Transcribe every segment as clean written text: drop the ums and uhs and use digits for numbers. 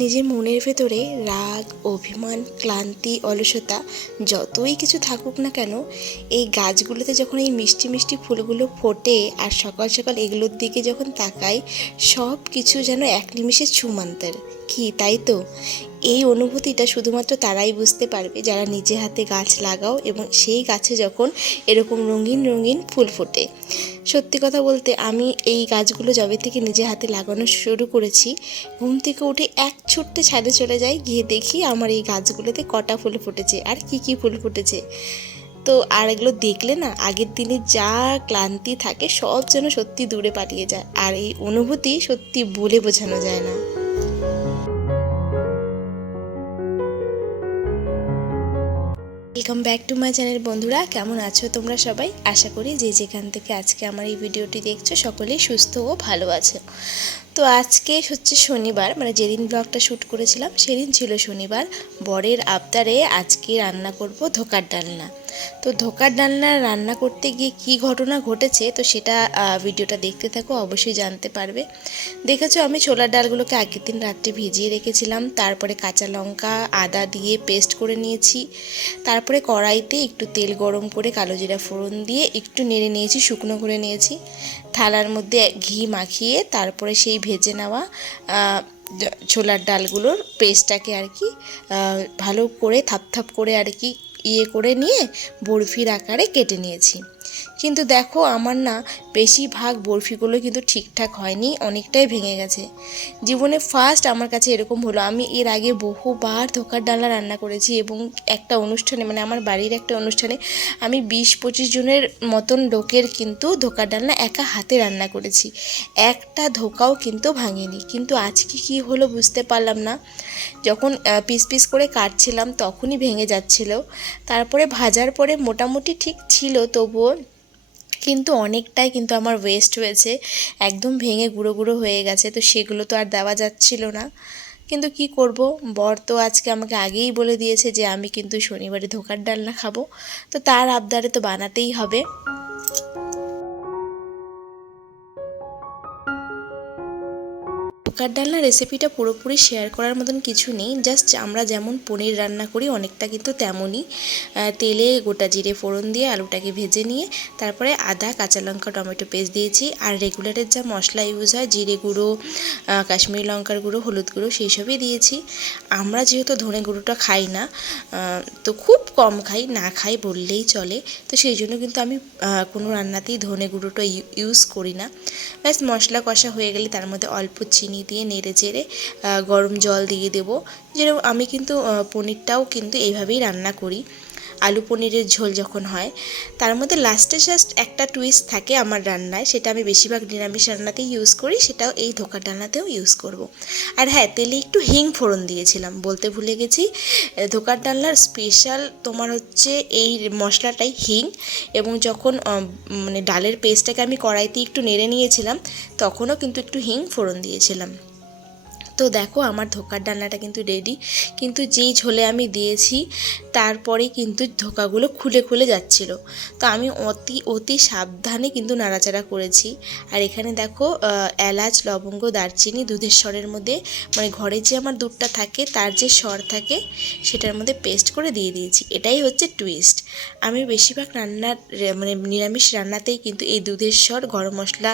নিজের মনের ভেতরে রাগ, অভিমান, ক্লান্তি, অলসতা যতই কিছু থাকুক না কেন, এই গাছগুলোতে যখন এই মিষ্টি মিষ্টি ফুলগুলো ফোটে আর সকাল সকাল এগুলোর দিকে যখন তাকাই, সব কিছু যেন এক নিমিষে ছুমন্তর। কি তাই তো? এই অনুভূতিটা শুধুমাত্র তারাই বুঝতে পারবে যারা নিজে হাতে গাছ লাগাও এবং সেই গাছে যখন এরকম রঙিন রঙিন ফুল ফোটে। সত্যি কথা বলতে আমি এই গাছগুলো যবে থেকে নিজে হাতে লাগানো শুরু করেছি, ঘুম থেকে উঠে এক ছুট্টে ছাদে চলে যাই, গিয়ে দেখি আমার এই গাছগুলোতে কটা ফুল ফুটেছে আর কি কি ফুল ফুটেছে। তো আর এগুলো দেখলে না আগের দিনে যা ক্লান্তি থাকে সব যেন সত্যি দূরে পালিয়ে যায়, আর এই অনুভূতি সত্যি বলে বোঝানো যায় না। Welcome back to my channel বন্ধুরা, কেমন আছো তোমরা সবাই? আশা করি যে যেখান থেকে আজকে আমার এই ভিডিওটি দেখছো সকলেই সুস্থ ও ভালো আছে। তো আজকে হচ্ছে শনিবার, মানে যেদিন ব্লগটা শ্যুট করেছিলাম সেদিন ছিল শনিবার। বরের আবদারে আজকে রান্না করব ধোকার ডালনা। তো ধোকার ডালনা রান্না করতে গিয়ে কি ঘটনা ঘটেছে তো সেটা ভিডিওটা দেখতে থাকো, অবশ্যই জানতে পারবে। দেখেছো আমি ছোলার ডালগুলোকে আগের দিন রাত্রে ভিজিয়ে রেখেছিলাম, তারপরে কাঁচা লঙ্কা আদা দিয়ে পেস্ট করে নিয়েছি, তারপরে কড়াইতে একটু তেল গরম করে কালো জিরা ফোড়ন দিয়ে একটু নেড়ে নিয়েছি, শুকনো করে নিয়েছি। থালার মধ্যে ঘি মাখিয়ে তারপরে সেই ভেজে নেওয়া ছোলার ডালগুলোর পেস্টটাকে আর কি ভালো করে থাপ করে আর কি করে নিয়ে বরফির আকারে কেটে নিয়েছি। কিন্তু দেখো আমার না বেশিরভাগ বরফিগুলো কিন্তু ঠিকঠাক হয়নি, অনেকটাই ভেঙে গেছে। জীবনে ফার্স্ট আমার কাছে এরকম হলো। আমি এর আগে বহুবার ধোকার ডালনা রান্না করেছি এবং একটা অনুষ্ঠানে, মানে আমার বাড়ির একটা অনুষ্ঠানে আমি 20-25 জনের মতন লোকের কিন্তু ধোকার ডালনা একা হাতে রান্না করেছি, একটা ধোকাও কিন্তু ভাঙেনি। কিন্তু আজকে কি হলো বুঝতে পারলাম না। যখন পিস পিস করে কাটছিলাম তখনই ভেঙে যাচ্ছিল, তারপরে ভাজার পরে মোটামুটি ঠিক ছিল, তবুও কিন্তু অনেকটাই কিন্তু আমার ওয়েস্ট হয়েছে, একদম ভেঙে গুঁড়ো গুঁড়ো হয়ে গেছে। তো সেগুলো তো আর দেওয়া যাচ্ছিল না, কিন্তু কি করব, বর তো আজকে আমাকে আগেই বলে দিয়েছে যে আমি কিন্তু শনিবারে ধোকার ডালনা খাবো, তো তার আবদারে তো বানাতেই হবে। ধোকার ডালনা রেসিপিটা পুরোপুরি শেয়ার করার মতন কিছু নেই, জাস্ট আমরা যেমন পনির রান্না করি অনেকটা কিন্তু তেমনই। তেলে গোটা জিরে ফোড়ন দিয়ে আলুটাকে ভেজে নিয়ে তারপরে আদা, কাঁচা লঙ্কা, টমেটো পেস্ট দিয়েছি। আর রেগুলারের যা মশলা ইউজ হয়, জিরে গুঁড়ো, কাশ্মীরি লঙ্কার গুঁড়ো, হলুদ গুঁড়ো, সেই সবই দিয়েছি। আমরা যেহেতু ধনে গুঁড়োটা খাই না, তো খুব কম খাই, না খাই বললেই চলে, তো সেই জন্য কিন্তু আমি কোনো রান্নাতেই ধনে গুঁড়োটা ইউজ করি না। ব্যাস মশলা কষা হয়ে গেলে তার মধ্যে অল্প চিনি দিয়ে নেড়ে চেড়ে গরম জল দিয়ে দেবো। যেরকম আমি কিন্তু পনিরটাও কিন্তু এইভাবেই রান্না করি। আলু পনিরের ঝোল যখন হয় তার মধ্যে লাস্টে জাস্ট একটা টুইস্ট থাকে আমার রান্নায়, সেটা আমি বেশিরভাগ নিরামিষ রান্নাতেই ইউজ করি, সেটাও এই ধোকার ডালনাতেও ইউজ করব। আর হ্যাঁ, তেলে একটু হিং ফোড়ন দিয়েছিলাম, বলতে ভুলে গেছি। ধোকার ডালনার স্পেশাল তোমার হচ্ছে এই মশলাটাই হিং। এবং যখন মানে ডালের পেস্টটাকে আমি কড়াইতে একটু নেড়ে নিয়েছিলাম তখনও কিন্তু একটু হিং ফোড়ন দিয়েছিলাম। তো দেখো আমার ধোকার ডালনাটা কিন্তু রেডি, কিন্তু যেই ঝোলে আমি দিয়েছি তারপরে কিন্তু ধোকাগুলো খুলে খুলে যাচ্ছিল। তো আমি অতি সাবধানে কিন্তু নাড়াচাড়া করেছি। আর এখানে দেখো এলাচ, লবঙ্গ, দারচিনি দুধের স্বরের মধ্যে, মানে ঘরে যে আমার দুধটা থাকে তার যে স্বর থাকে সেটার মধ্যে পেস্ট করে দিয়ে দিয়েছি। এটাই হচ্ছে টুইস্ট। আমি বেশিরভাগ রান্নার মানে নিরামিষ রান্নাতেই কিন্তু এই দুধের স্বর গরম মশলা,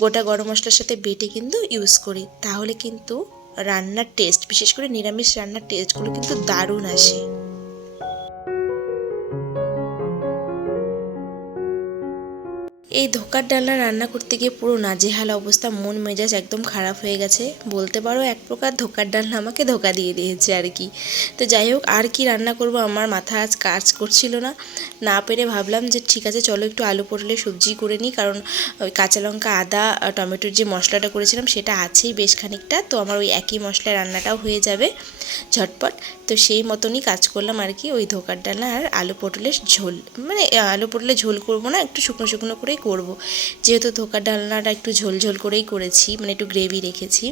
গোটা গরম মশলার সাথে বেটে কিন্তু ইউজ করি, তাহলে কিন্তু রান্নার টেস্ট, বিশেষ করে নিরামিষ রান্নার টেস্টগুলো কিন্তু দারুণ আসে। এই ধোকার ডালনা রান্না করতে গিয়ে পুরো নাজেহাল অবস্থা, মন মেজাজ একদম খারাপ হয়ে গেছে বলতে পারো। এক প্রকার ধোকার ডালনা আমাকে ধোকা দিয়ে দিয়েছে আর কি। তো যাই হোক, আর কি রান্না করব আমার মাথা আজ কাজ করছিল না, না পেরে ভাবলাম যে ঠিক আছে চলো একটু আলু পটলের সবজি করে নিই, কারণ ওই কাঁচা লঙ্কা, আদা, টমেটোর যে মশলাটা করেছিলাম সেটা আছেই বেশ খানিকটা, তো আমার ওই একই মশলায় রান্নাটাও হয়ে যাবে ঝটপট। তো সেই মতনই কাজ করলাম আর কি, ওই ধোকার ডালনা আর আলু পটলের ঝোল, মানে আলু পটলের ঝোল করব না, একটু শুকনো শুকনো করেই করব, যেহেতু ধোকার ডালনাটা একটু ঝোল ঝোল করেই করেছি, মানে একটু গ্রেভি রেখেছি।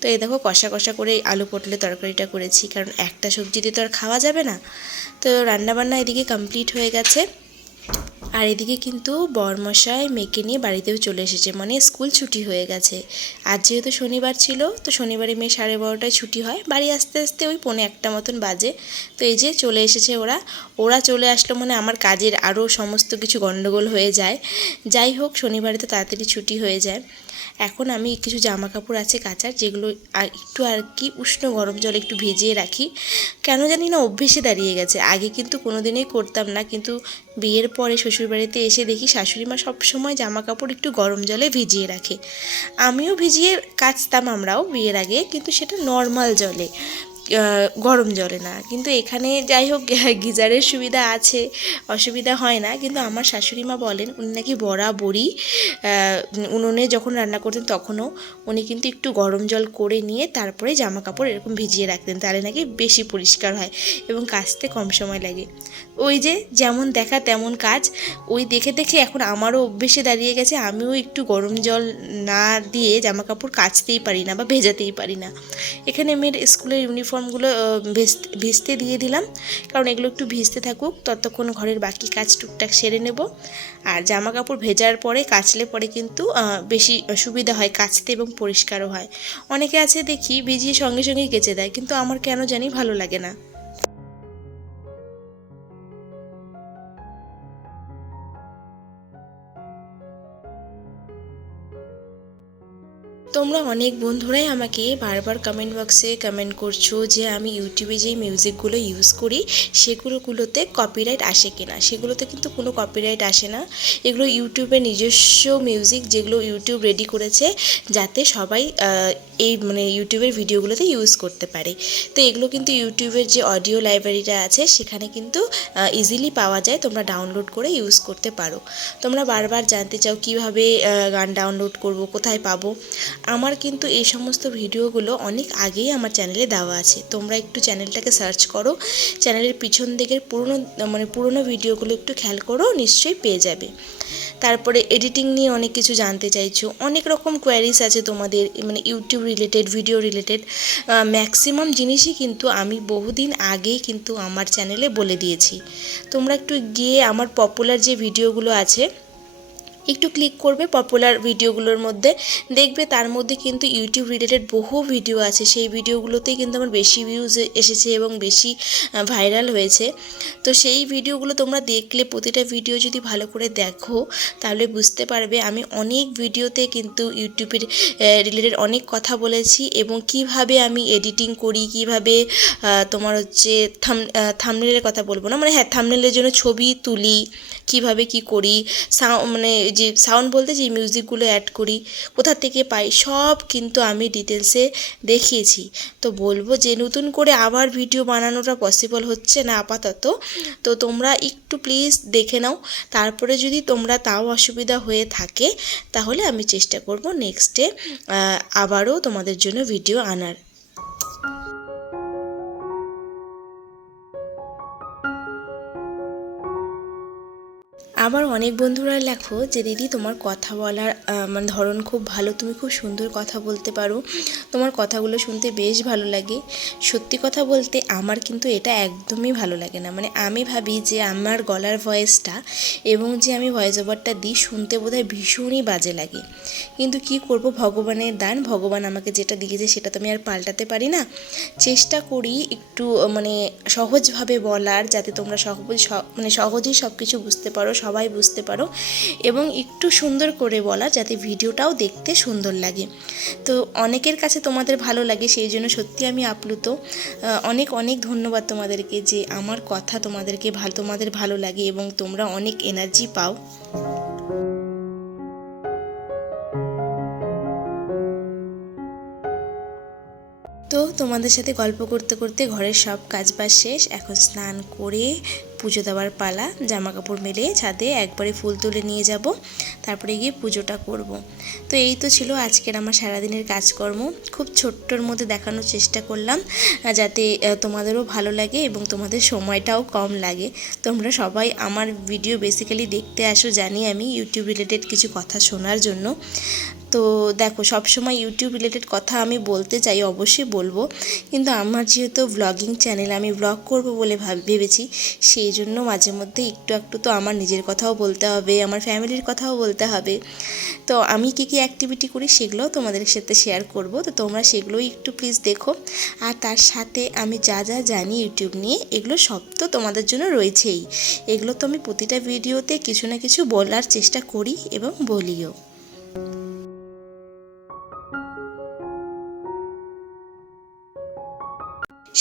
তো এই দেখো কষা কষা করে আলু পটলের তরকারিটা করেছি, কারণ একটা সবজিতে তো আর খাওয়া যাবে না। তো রান্নাবান্না এদিকে কমপ্লিট হয়ে গেছে। আর এদিকে কিন্তু বরমশাই মেয়েকে নিয়ে বাড়িতেও চলে এসেছে, মানে স্কুল ছুটি হয়ে গেছে। আজ যেহেতু শনিবার ছিল, তো শনিবারে মেয়ে 12:30টায় ছুটি হয়, বাড়ি আসতে আসতে ওই 1:45 মতন বাজে। তো এই যে চলে এসেছে ওরা চলে আসলো, মানে আমার কাজের আরও সমস্ত কিছু গন্ডগোল হয়ে যায়। যাই হোক, শনিবারে তো তাড়াতাড়ি ছুটি হয়ে যায়। এখন আমি কিছু জামা কাপড় আছে কাচার, যেগুলো একটু আর কি উষ্ণ গরম জলে একটু ভিজিয়ে রাখি। কেন জানি না অভ্যেসে দাঁড়িয়ে গেছে, আগে কিন্তু কোনো দিনই করতাম না, কিন্তু বিয়ের পরে শ্বশুরবাড়িতে এসে দেখি শাশুড়ি মা সবসময় জামা কাপড় একটু গরম জলে ভিজিয়ে রাখে। আমিও ভিজিয়ে কাচতাম আমরাও বিয়ের আগে, কিন্তু সেটা নর্মাল জলে, গরম জলে না। কিন্তু এখানে যাই হোক গিজারের সুবিধা আছে, অসুবিধা হয় না। কিন্তু আমার শাশুড়ি মা বলেন উনি নাকি বরাবরই উনুনে যখন রান্না করতেন তখনও উনি কিন্তু একটু গরম জল করে নিয়ে তারপরে জামা কাপড় এরকম ভিজিয়ে রাখতেন, তাহলে নাকি বেশি পরিষ্কার হয় এবং কাচতে কম সময় লাগে। ওই যে যেমন দেখা তেমন কাজ, ওই দেখে দেখে এখন আমারও অভ্যেসে দাঁড়িয়ে গেছে, আমিও একটু গরম জল না দিয়ে জামা কাপড় কাচতেই পারি না বা ভেজাতেই পারি না। এখানে মেয়ের স্কুলের ইউনিফর্মগুলো ভিজতে দিয়ে দিলাম, কারণ এগুলো একটু ভিজতে থাকুক, ততক্ষণ ঘরের বাকি কাজ টুকটাক সেরে নেব। আর জামা কাপড় ভেজার পরে কাচলে পরে কিন্তু বেশি সুবিধা হয় কাচতে এবং পরিষ্কারও হয়। অনেকে আছে দেখি ভিজিয়ে সঙ্গে সঙ্গেই কেচে দেয়, কিন্তু আমার কেন জানি ভালো লাগে না। তোমরা অনেক বন্ধুরাই আমাকে বারবার কমেন্ট বক্সে কমেন্ট করছো যে আমি ইউটিউবে যেই মিউজিকগুলো ইউজ করি সেগুলোতে কপিরাইট আসে কিনা। সেগুলোতে কিন্তু কোনো কপিরাইট আসে না, এগুলো ইউটিউবের নিজস্ব মিউজিক, যেগুলো ইউটিউব রেডি করেছে যাতে সবাই এই মানে ইউটিউবের ভিডিওগুলোতে ইউজ করতে পারে। তো এগুলো কিন্তু ইউটিউবের যে অডিও লাইব্রেরিটা আছে সেখানে কিন্তু ইজিলি পাওয়া যায়, তোমরা ডাউনলোড করে ইউজ করতে পারো। তোমরা বারবার জানতে চাও কিভাবে গান ডাউনলোড করব, কোথায় পাবো। আমার কিন্তু এই সমস্ত ভিডিওগুলো অনেক আগেই আমার চ্যানেলে দেওয়া আছে, তোমরা একটু চ্যানেলটাকে সার্চ করো, চ্যানেলের পিছন দিকের পুরনো ভিডিওগুলো একটু খেয়াল করো, নিশ্চয়ই পেয়ে যাবে। তারপরে এডিটিং নিয়ে অনেক কিছু জানতে চাইছো, অনেক রকম কোয়ারিজ আছে তোমাদের, মানে YouTube related, video related maximum জিনিসই কিন্তু আমি বহুদিন আগেই কিন্তু আমার চ্যানেলে বলে দিয়েছি। তোমরা একটু গিয়ে আমার পপুলার যে ভিডিওগুলো আছে একটু ক্লিক করবে পপুলার ভিডিওগুলোর মধ্যে, দেখবে তার মধ্যে কিন্তু ইউটিউব রিলেটেড বহু ভিডিও আছে, সেই ভিডিওগুলোতেই কিন্তু আমার বেশি ভিউজ এসেছে এবং বেশি ভাইরাল হয়েছে। তো সেই ভিডিওগুলো তোমরা দেখলে, প্রতিটা ভিডিও যদি ভালো করে দেখো তাহলে বুঝতে পারবে আমি অনেক ভিডিওতে কিন্তু ইউটিউবের রিলেটেড অনেক কথা বলেছি, এবং কিভাবে আমি এডিটিং করি, কিভাবে তোমার হচ্ছে থাম্বনেলের কথা বলবো না, মানে হ্যাঁ থাম্বনেলের জন্য ছবি তুলি, কিভাবে কি করি, মানে যে সাউন্ড বলতে যে মিউজিকগুলো অ্যাড করি কোথা থেকে পাই, সব কিন্তু আমি ডিটেলসে দেখিয়েছি। তো বলবো যে নতুন করে আবার ভিডিও বানানোটা পসিবল হচ্ছে না আপাতত, তো তোমরা একটু প্লিজ দেখে নাও। তারপরে যদি তোমরা তাও অসুবিধা হয়ে থাকে তাহলে আমি চেষ্টা করব নেক্সটে আবারও তোমাদের জন্য ভিডিও আনার। আবার অনেক বন্ধুরা লেখো যে দিদি তোমার কথা বলার মানে ধরন খুব ভালো, তুমি খুব সুন্দর কথা বলতে পারো, তোমার কথাগুলো শুনতে বেশ ভালো লাগে। সত্যি কথা বলতে আমার কিন্তু এটা একদমই ভালো লাগে না, মানে আমি ভাবি যে আমার গলার ভয়েসটা এবং যে আমি ভয়েস ওভারটা দিই শুনতে বোধহয় ভীষণই বাজে লাগে। কিন্তু কি করব, ভগবানের দান, ভগবান আমাকে যেটা দিয়েছে সেটা তো আমি আর পাল্টাতে পারি না। চেষ্টা করি একটু মানে সহজভাবে বলার, যাতে তোমরা সহজেই সব কিছু বুঝতে পারো, সবাই বুঝতে পারো, এবং একটু সুন্দর করে বলা যাতে ভিডিওটাও দেখতে সুন্দর লাগে। তো অনেকের কাছে তোমাদের ভালো লাগে, সেই জন্য সত্যি আমি আপ্লুত। অনেক অনেক ধন্যবাদ তোমাদেরকে যে আমার কথা তোমাদের ভালো লাগে এবং তোমরা অনেক এনার্জি পাও। তো তোমাদের সাথে গল্প করতে করতে ঘরের সব কাজবাজ শেষ, এখন স্নান করে পুজো দেওয়ার পালা। জামা কাপড় মেলে ছাদে একবারে ফুল তুলে নিয়ে যাব, তারপরে গিয়ে পুজোটা করব। তো এই তো ছিল আজকের আমার সারাদিনের কাজকর্ম, খুব ছোট্টর মধ্যে দেখানোর চেষ্টা করলাম যাতে তোমাদেরও ভালো লাগে এবং তোমাদের সময়টাও কম লাগে। তোমরা সবাই আমার ভিডিও বেসিক্যালি দেখতে আসো জানি আমি, ইউটিউব রিলেটেড কিছু কথা শোনার জন্য। তো দেখো, সবসময় ইউটিউব রিলেটেড কথা আমি বলতে চাই, অবশ্যই বলবো, কিন্তু আমার যেহেতু ব্লগিং চ্যানেল, আমি ব্লগ করব বলে ভেবেছি, সেই জন্য মাঝে মধ্যে একটু একটু তো আমার নিজের কথাও বলতে হবে, আমার ফ্যামিলির কথাও বলতে হবে। তো আমি কী কী অ্যাক্টিভিটি করি সেগুলোও তোমাদের সাথে শেয়ার করব, তো তোমরা সেগুলোই একটু প্লিজ দেখো। আর তার সাথে আমি যা যা জানি ইউটিউব নিয়ে, এগুলো সব তো তোমাদের জন্য রয়েছেই। এগুলো তো আমি প্রতিটা ভিডিওতে কিছু না কিছু বলার চেষ্টা করি এবং বলিও।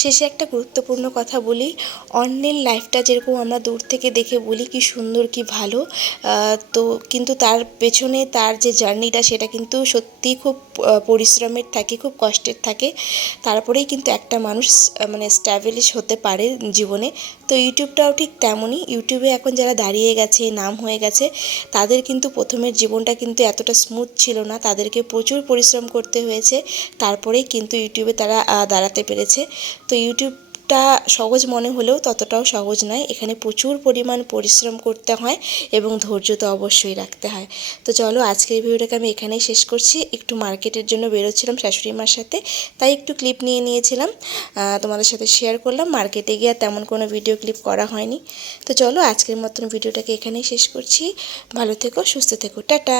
শেষে একটা গুরুত্বপূর্ণ কথা বলি, অন্যের লাইফটা যেরকম আমরা দূর থেকে দেখে বলি কি সুন্দর কি ভালো, তো কিন্তু তার পেছনে তার যে জার্নিটা, সেটা কিন্তু সত্যিই খুব পরিশ্রমের থাকে, খুব কষ্টের থাকে। তারপরেই কিন্তু একটা মানুষ মানে স্ট্যাবলিশ হতে পারে জীবনে। তো ইউটিউবটাও ঠিক তেমনই। ইউটিউবে এখন যারা দাঁড়িয়ে গেছে, নাম হয়ে গেছে, তাদের কিন্তু প্রথমের জীবনটা কিন্তু এতটা স্মুথ ছিল না, তাদেরকে প্রচুর পরিশ্রম করতে হয়েছে, তারপরেই কিন্তু ইউটিউবে তারা দাঁড়াতে পেরেছে। তো ইউটিউবটা সহজ মনে হলেও ততটাও সহজ নয়, এখানে প্রচুর পরিমাণ পরিশ্রম করতে হয় এবং ধৈর্য তো অবশ্যই রাখতে হয়। তো চলো, আজকের ভিডিওটাকে আমি এখানেই শেষ করছি। একটু মার্কেটের জন্য বেরোচ্ছিলাম শাশুড়ি মার সাথে, তাই একটু ক্লিপ নিয়ে নিয়েছিলাম, তোমাদের সাথে শেয়ার করলাম। মার্কেটে গিয়ে তেমন কোনো ভিডিও ক্লিপ করা হয়নি। তো চলো, আজকের মতন ভিডিওটাকে এখানেই শেষ করছি। ভালো থেকো, সুস্থ থেকো, টাটা।